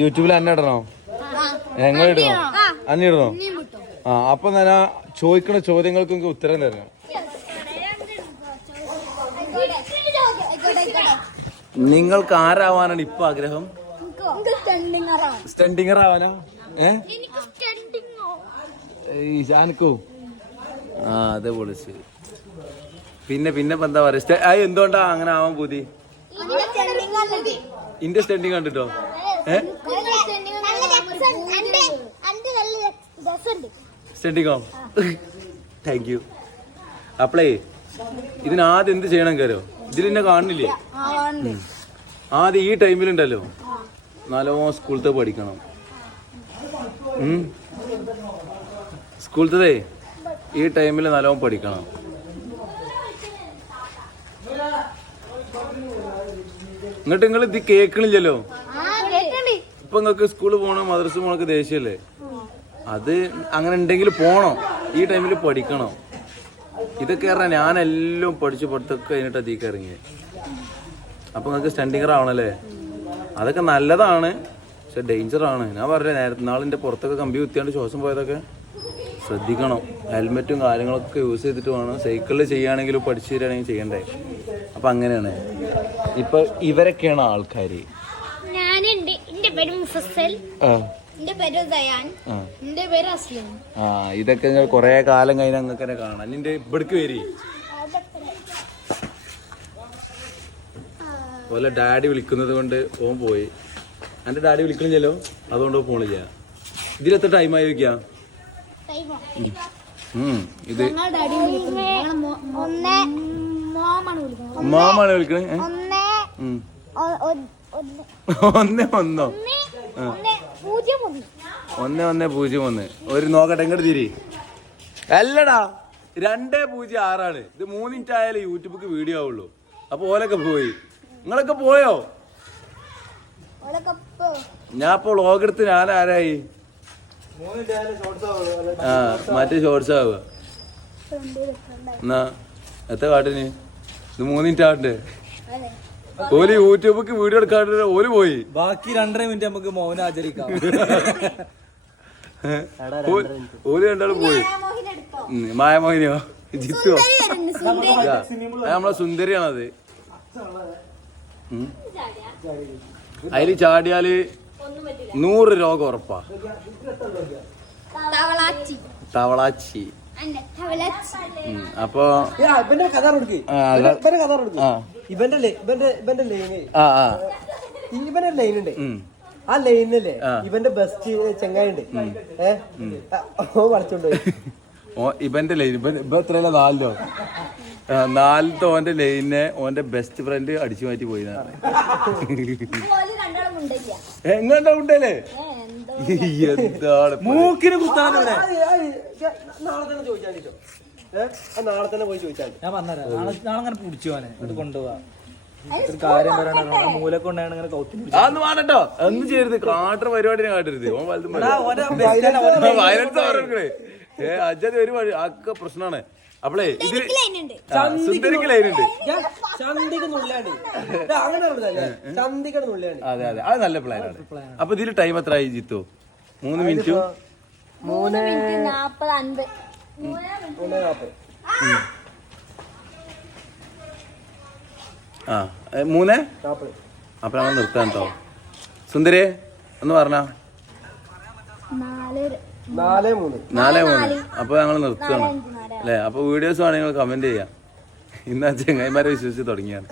യൂട്യൂബിൽ അന്നെ ഇടണോ? ഞങ്ങൾ ഇടണോ? അന്നെ ഇടണോ? ആ അപ്പൊ ഞാൻ ചോദിക്കണ ചോദ്യങ്ങൾക്ക് നിങ്ങൾക്ക് ഉത്തരം തരണം. നിങ്ങൾക്ക് ആരാവാനാണ് ഇപ്പൊ ആഗ്രഹം? സ്റ്റണ്ടിങ്ങർ ആവാനോ? ഷാനക്കോ? ആ അതെ പൊളിച്ച്. പിന്നെ എന്താ പറയാ, എന്തുകൊണ്ടാ അങ്ങനെ ആവാൻ പൂതി? ഇന്റെ സ്റ്റണ്ടിങ് കണ്ടിട്ടോ? സ്റ്റണ്ടിങ്ങോ? Thank you. അപ്പളേ ഇതിനാദ്യം എന്ത് ചെയ്യണം കയറോ? ഇതിലെന്നെ കാണുന്നില്ലേ? ആദ്യം ഈ ടൈമിലുണ്ടല്ലോ നല്ലോണം സ്കൂളത്തെ പഠിക്കണം. സ്കൂളത്തതേ ഈ ടൈമിൽ നല്ലോണം പഠിക്കണം. എന്നിട്ട് നിങ്ങൾ ഇത് കേൾക്കണില്ലല്ലോ. ഇപ്പൊ നിങ്ങൾക്ക് സ്കൂളിൽ പോകണം, മദ്രസ പോകണൊക്കെ ദേഷ്യമല്ലേ? അത് അങ്ങനെ ഉണ്ടെങ്കിൽ പോണം, ഈ ടൈമിൽ പഠിക്കണം. ഇതൊക്കെ പറഞ്ഞാൽ ഞാനെല്ലാം പഠിച്ചു പഠിത്തൊക്കെ കഴിഞ്ഞിട്ട് അതിലേക്ക് ഇറങ്ങിയത്. അപ്പൊ നിങ്ങൾക്ക് സ്റ്റണ്ടിങ്ങർ ആവണല്ലേ? അതൊക്കെ നല്ലതാണ്, പക്ഷെ ഡേഞ്ചറാണ്. ഞാൻ പറഞ്ഞ നേരത്തെ നാളിൻ്റെ പുറത്തൊക്കെ കമ്പി കുത്തിയാണ്ട് ശ്വാസം പോയതൊക്കെ ശ്രദ്ധിക്കണം. ഹെൽമെറ്റും കാര്യങ്ങളൊക്കെ യൂസ് ചെയ്തിട്ട് വേണം. സൈക്കിളിൽ ചെയ്യുകയാണെങ്കിലും പഠിച്ചു തരികയാണെങ്കിൽ ചെയ്യണ്ടേ. അപ്പം അങ്ങനെയാണ്. ഇപ്പൊ ഇവരൊക്കെയാണ് ആൾക്കാർ. ഇതൊക്കെ കൊറേ കാലം കഴിഞ്ഞ നിങ്ങൾക്ക് തന്നെ കാണാം. നിന്റെ ഇവിടേക്ക് വരി. ഓലെ ഡാഡി വിളിക്കുന്നത് കൊണ്ട് ഓൻ പോയി. എന്റെ ഡാഡി വിളിക്കണില്ലല്ലോ, അതുകൊണ്ട് പോണില്ല. ഇതിലെത്ര ടൈം ആയി വയ്ക്കാം? ഇത് മാമാണ് വിളിക്കണേ. 1101 ഒരു നോക്കട്ടെ, ഇങ്ങോട്ട് തിരി. അല്ലടാ 206 ഇത് 3 മിനിറ്റ് ആയാലും യൂട്യൂബിക്ക് വീഡിയോ ആവുള്ളൂ. അപ്പൊ ഓലൊക്കെ പോയി. നിങ്ങളൊക്കെ പോയോ? ഞാൻ ഇപ്പൊ വ്ളോഗ് എടുത്ത് ഞാൻ ആരായി? മറ്റേ ഷോർട്സ് ആവുക. എന്നാ എത്ര കാട്ടിന്? ഇത് 3 മിനിറ്റ് ആവണ്ടേ? ഓല് യൂട്യൂബിക്ക് വീഡിയോ എടുക്കാണ്ട് ഓല് പോയി. ബാക്കി 2.5 മിനിറ്റ് നമുക്ക് മൗനം ആചരിക്കാം. ഓല് രണ്ടാളും പോയി. മായമോഹിനിയോ ജിത്തുവോ? നമ്മളെ സുന്ദരിയാണത്. അതില് ചാടിയാല് 100 രോഗം ഉറപ്പാ. തവളാച്ചി. അപ്പൊ ഇവന്റെ കഥ ഇവന്റെ ലൈൻ ഉണ്ട്. ആ ലൈനല്ലേ ഇവന്റെ ബെസ്റ്റ് ചെങ്ങായിണ്ട്. വളച്ചോണ്ട് ഇവന്റെ ലൈൻ ഇപ്പൊ എത്രയല്ല 4ലോ 4ത്തെ ഓന്റെ ലൈനെ ഓന്റെ ബെസ്റ്റ് ഫ്രണ്ട് അടിച്ചു മാറ്റി പോയി. എങ്ങോട്ടാ ഉണ്ടല്ലേ? എന്താണ് മൂക്കിന് കുത്താനല്ലേ? നാളെ തന്നെ ചോദിച്ചാൽ നാളെ തന്നെ പോയി ചോദിച്ചാൽ ഞാൻ പറഞ്ഞുതരാം. നാളെ അങ്ങനെ പിടിച്ചു പോവാനെ എന്നിട്ട് കൊണ്ടുപോവാ. കാര്യം പറയണ മൂലൊക്കെ ഉണ്ടായാണ് ഇങ്ങനെ കൗത്തിന്. അതൊന്നും വേണ്ടട്ടോ, ഒന്നും ചെയ്യരുത്. കാട്ടർ പരിപാടിനെ കാട്ടരുത്. ഓൻ വയലൻസ് പറഞ്ഞേ. അജത് ഒരു വഴി ആക്കെ പ്രശ്നമാണ്. അപ്പളേ ഇതില് സുന്ദരിക്ക് ലൈനുണ്ട്. അതെ അതെ, അത് നല്ല പ്ലാനാണ്. അപ്പൊ ഇതില് ടൈം എത്ര ആയി ജിത്തു? 3 മിനിറ്റും 3:40. ആ 3. അപ്പൊ ഞങ്ങൾ നിർത്താൻ കേട്ടോ. സുന്ദരി ഒന്ന് പറഞ്ഞ 4:03. അപ്പൊ ഞങ്ങൾ നിർത്തുകയാണ് അല്ലേ? അപ്പൊ വീഡിയോസ് വേണമെങ്കിൽ കമന്റ് ചെയ്യാം. ഇന്നാ ചെങ്ങായിമാരെ വിശ്വസിച്ച് തുടങ്ങിയാണ്.